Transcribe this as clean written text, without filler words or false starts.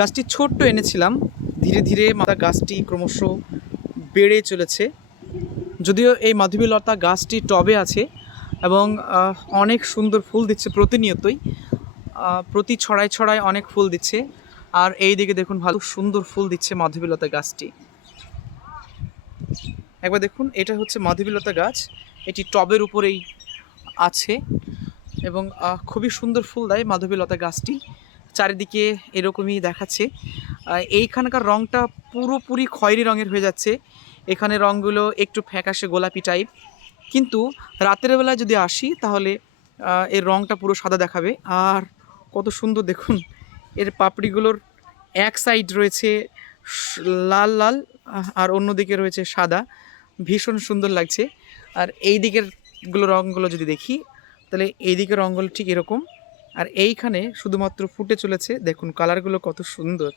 গাছটি ছোট্ট এনেছিলাম, ধীরে ধীরে গাছটি ক্রমশ বেড়ে চলেছে। যদিও এই মাধবীলতা গাছটি টবে আছে এবং অনেক সুন্দর ফুল দিচ্ছে প্রতিনিয়তই, প্রতি ছড়ায় ছড়ায় অনেক ফুল দিচ্ছে। আর এই দিকে দেখুন ভালো সুন্দর ফুল দিচ্ছে মাধবীলতা গাছটি। একবার দেখুন, এটা হচ্ছে মাধবীলতা গাছ, এটি টবের উপরেই আছে এবং খুবই সুন্দর ফুল দেয় মাধবীলতা গাছটি। চারিদিকে এরকমই দেখাচ্ছে। এইখানকার রঙটা পুরোপুরি খয়েরি রঙের হয়ে যাচ্ছে, এখানে রঙগুলো একটু ফ্যাকাশে গোলাপি টাইপ, কিন্তু রাতের বেলায় যদি আসি তাহলে এর রঙটা পুরো সাদা দেখাবে। আর কত সুন্দর দেখুন, এর পাপড়িগুলোর এক সাইড রয়েছে লাল লাল আর অন্যদিকে রয়েছে সাদা, ভীষণ সুন্দর লাগছে। আর এই দিকের রঙগুলো যদি দেখি তাহলে এই দিকের রঙগুলো ঠিক এরকম, আর এইখানে শুধুমাত্র ফুটে চলেছে। দেখুন কালারগুলো কত সুন্দর।